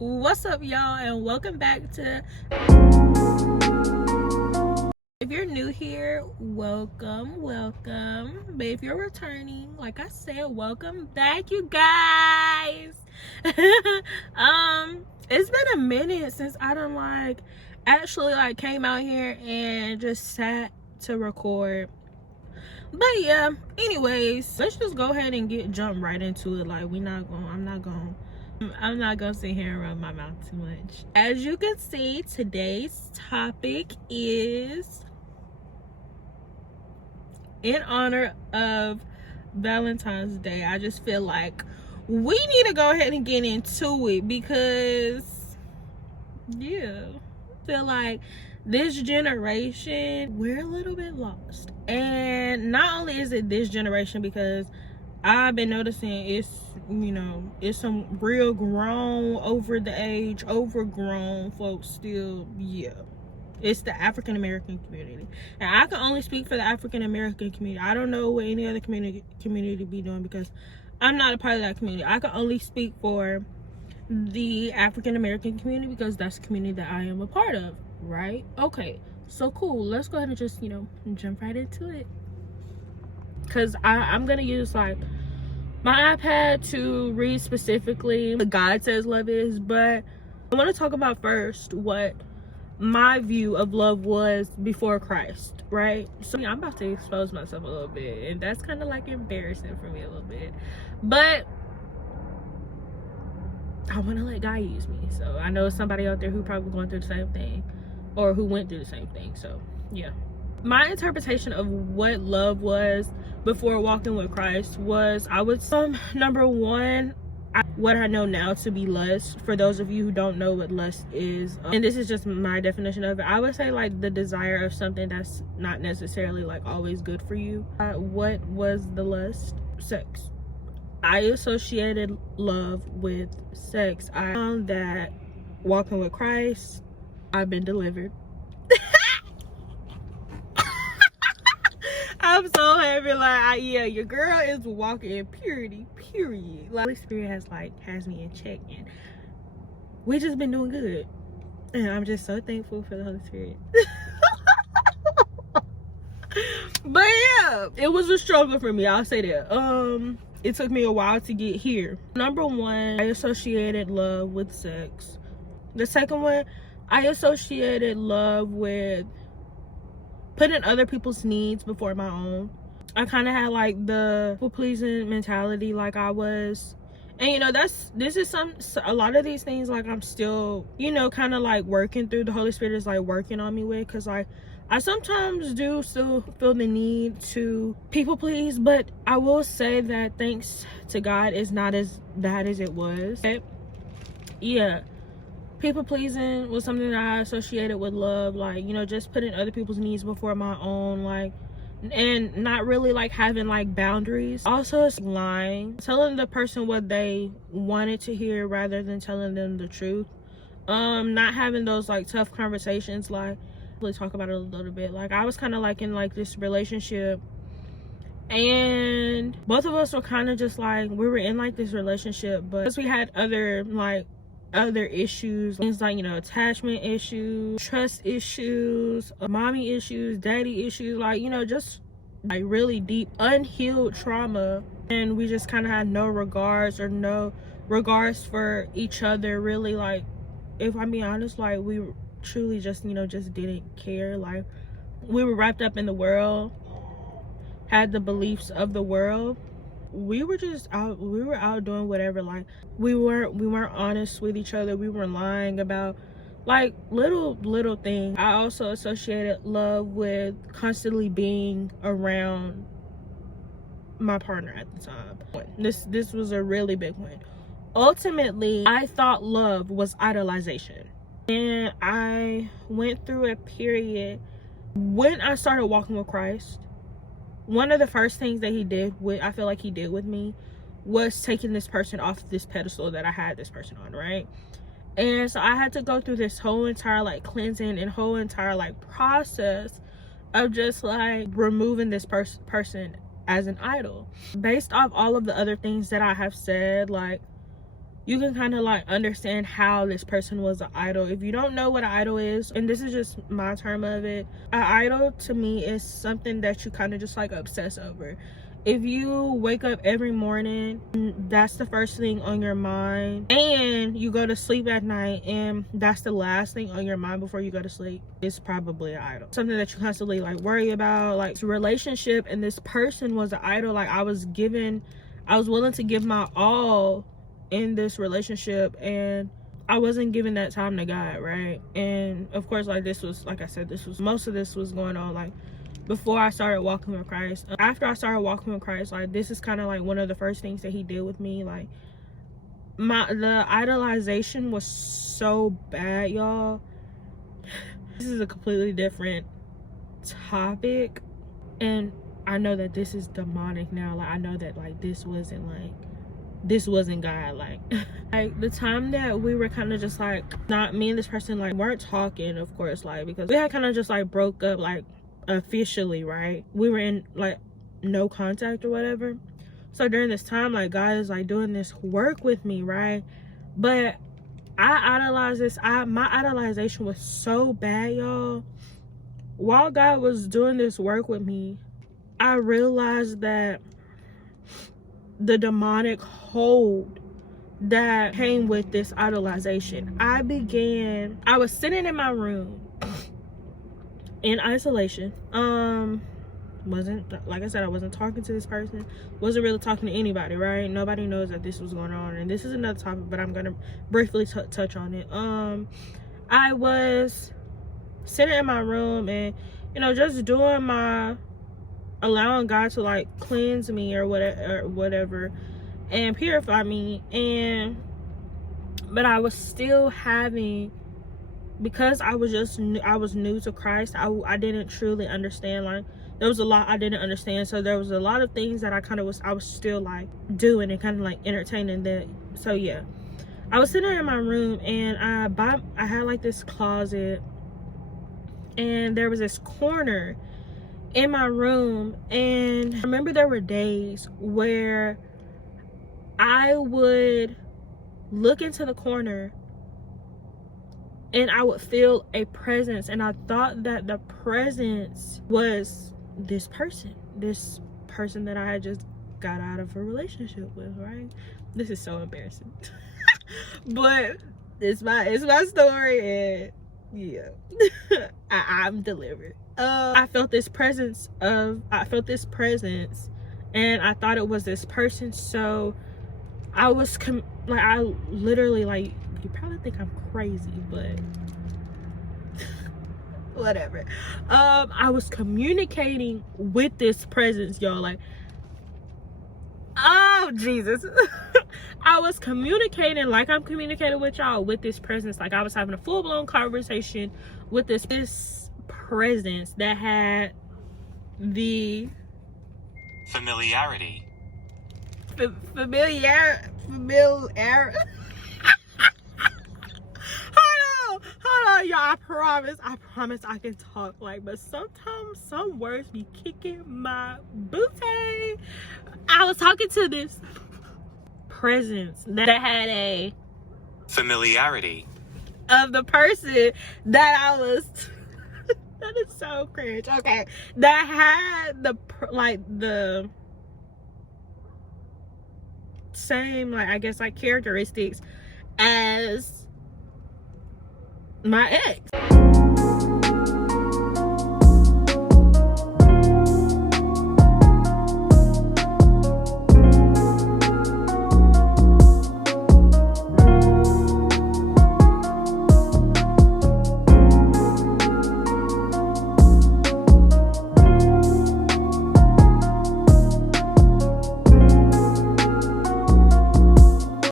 What's up, y'all, and welcome back to. If you're new here, welcome. But if you're returning, like I said, welcome back, you guys. It's been a minute since I done actually came out here and just sat to record. But yeah, anyways, let's just go ahead and jump right into it. I'm not gonna sit here and run my mouth too much. As you can see, today's topic is in honor of Valentine's Day. I just feel like we need to go ahead and get into it because, yeah, I feel like this generation, we're a little bit lost. And not only is it this generation, because I've been noticing it's some real grown, overgrown folks still. Yeah, it's the African American community, and I can only speak for the African American community. I don't know what any other community be doing because I'm not a part of that community. I can only speak for the African American community because that's the community that I am a part of, right? Okay, so cool. Let's go ahead and just jump right into it, because I'm gonna use my iPad to read specifically what God says love is, but I want to talk about first what my view of love was before Christ, right? So I'm about to expose myself a little bit, and that's kind of embarrassing for me a little bit, but I want to let God use me. So I know somebody out there who probably going through the same thing, or who went through the same thing. So yeah, my interpretation of what love was before walking with Christ was, I would say, number one, what I know now to be lust. For those of you who don't know what lust is, and this is just my definition of it, I would say the desire of something that's not necessarily always good for you. What was the lust? Sex. I associated love with sex. I found that walking with Christ, I've been delivered. I'm so happy. Yeah, your girl is walking in purity, period. Holy Spirit has me in check, and we just been doing good, and I'm just so thankful for the Holy Spirit. But yeah, it was a struggle for me, I'll say that. It took me a while to get here. Number one, I associated love with sex. The second one, I associated love with putting other people's needs before my own. I kind of had the people pleasing mentality, I was, and this is a lot of these things I'm still kind of working through. The Holy Spirit is working on me with, because I sometimes do still feel the need to people please, but I will say that thanks to God, it's not as bad as it was. Okay? Yeah, people pleasing was something that I associated with love, just putting other people's needs before my own, and not really having boundaries. Also, it's lying, telling the person what they wanted to hear rather than telling them the truth. Not having those tough conversations. Really talk about it a little bit. I was kind of in this relationship, and both of us were kind of just we were in this relationship, but because we had other issues, things attachment issues, trust issues, mommy issues, daddy issues, just really deep unhealed trauma, and we just kind of had no regards for each other, really. If I'm being honest, we truly just just didn't care. We were wrapped up in the world, had the beliefs of the world. We were out doing whatever. We weren't honest with each other. We were lying about little things. I also associated love with constantly being around my partner at the time. This was a really big one. Ultimately, I thought love was idolization, and I went through a period when I started walking with Christ. One of the first things that I feel like he did with me was taking this person off this pedestal that I had this person on, right? And so I had to go through this whole entire cleansing and whole entire process of just removing this person as an idol. Based off all of the other things that I have said, you can kind of like understand how this person was an idol. If you don't know what an idol is, and this is just my term of it, an idol to me is something that you kind of just like obsess over. If you wake up every morning, that's the first thing on your mind, and you go to sleep at night and that's the last thing on your mind before you go to sleep, it's probably an idol. Something that you constantly like worry about. Like, it's a relationship, and this person was an idol. Like, I was willing to give my all in this relationship, and I wasn't giving that time to God, right? And of course, like, this was, like I said, most of this was going on like before I started walking with Christ. After I started walking with Christ, like, this is kind of like one of the first things that he did with me. Like, the idolization was so bad, y'all. This is a completely different topic, and I know that this is demonic now. Like, I know that like this wasn't God. Like like the time that we were kind of just like, not me and this person like weren't talking, of course, like, because we had kind of just like broke up, like, officially, right? We were in like no contact or whatever. So during this time, like, God is like doing this work with me, right? But I idolized this. My idolization was so bad, y'all. While God was doing this work with me, I realized that the demonic hold that came with this idolization. I was sitting in my room in isolation. Like I said, I wasn't talking to this person, wasn't really talking to anybody, right? Nobody knows that this was going on, and this is another topic, but I'm gonna briefly touch on it. I was sitting in my room and, you know, just doing allowing God to like cleanse me or whatever and purify me, but I was still having, because I was new to Christ, I didn't truly understand. Like, there was a lot I didn't understand, so there was a lot of things that I was still like doing and kind of like entertaining that. So yeah, I was sitting in my room, and I had like this closet, and there was this corner in my room, and I remember there were days where I would look into the corner and I would feel a presence, and I thought that the presence was this person that I had just got out of a relationship with, right? This is so embarrassing. But it's my story, and yeah. I'm delivered. I felt this presence, and I thought it was this person. So I was I literally, like, you probably think I'm crazy, but whatever. I was communicating with this presence, y'all. Like, oh Jesus. I was communicating like I'm communicating with y'all, with this presence. Like, I was having a full-blown conversation with this presence that had the familiarity. Familiar. Hold on, y'all. I promise I can talk, like, but sometimes some words be kicking my booty. I was talking to this presence that had a familiarity of the person that I was that is so cringe. Okay, that had the same, like, I guess, like, characteristics as my ex.